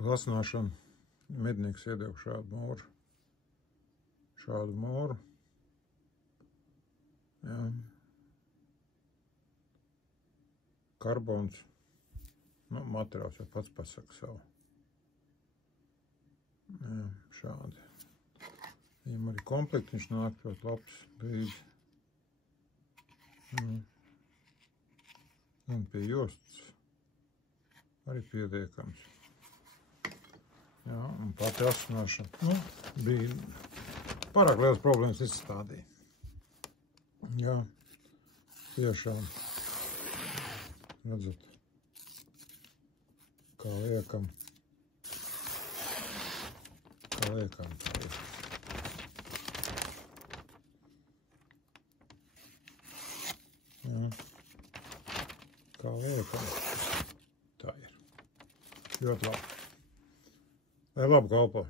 Lasināšana. Mednieks iedeva šādu mūru. Jā. Karbons. Nu, materiāls jau pats pasaka savu. Jā, šādi. Viņam arī komplekti, viņš nāk ļoti labs brīdi. Un pie jostas arī pietiekams. Jā, un pati asināšana, nu, bija pārāk liels problēmas izstādīja. Jā, tiešām, redzat, kā liekam tā ir. Jā, kā liekam, tā ir. Ļoti labi. Lai labi kalpo.